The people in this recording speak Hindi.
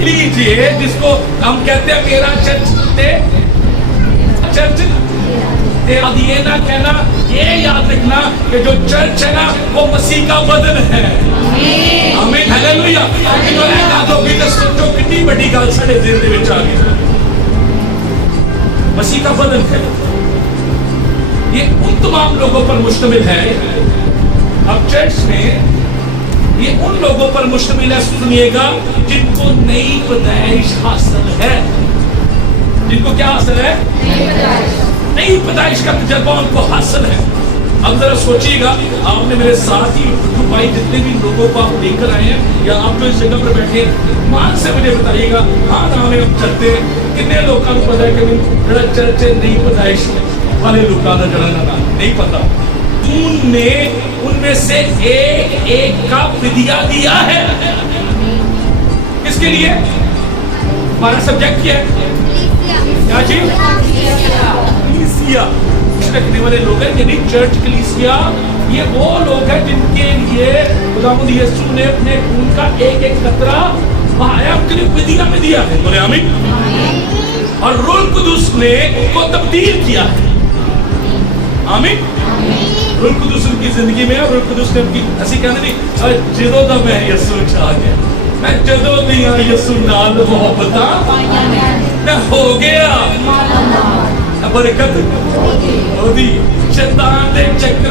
लीजिए, जिसको हम कहते हैं मेरा चर्च तेरा, ये ना कहना, ये याद रखना कि जो चर्च है ना वो मसीह का बदन है। आमीन, हालेलुया। सोचो कितनी बड़ी गल साडे दिल दे विच आ गई, मसीह का बदन है। ये उन तमाम लोगों पर मुश्तमिल है। अब चर्च में ये उन लोगों पर मुश्तमिल है, सुनिएगा, जिनको नई पैदाइश हासिल है। जिनको क्या हासिल है? नई पैदाइश का तजर्बा उनको हासिल है। अब जरा सोचिएगा, आपने मेरे साथ ही भाई जितने भी लोगों को आप लेकर आए हैं या आप जो इस जगह पर बैठे हैं, मान से मुझे बताइएगा, हाँ ना हमें हम चलते हैं, कितने लोगों को पता है कि चर्च नई पैदाइश वाले लोगों का जड़ा नहीं पता। तूने उनमें से एक एक का फिदिया दिया है। किसके लिए? हमारा सब्जेक्ट क्या है? क्या चीज? कलीसिया रखने वाले लोग हैं, यानी चर्च कलीसिया। ये वो लोग हैं जिनके लिए खुदावंद यीशु ने अपने खून का एक एक कतरा बहाया, उनके लिए फिदिया में दिया है। बोले आमीन। और रूह कुदुस ने को तब्दील किया है। आमीन। रूह कुदुस उनकी जिंदगी में, और रूह कुदुस ने उनकी ऐसी कहने नहीं, जदों दा मैं यीशु च आ गया, मैं जदों दी यीशु नाल मोहब्बतां मैं हो गया, बरकत ओदी शैतान दे चक्कर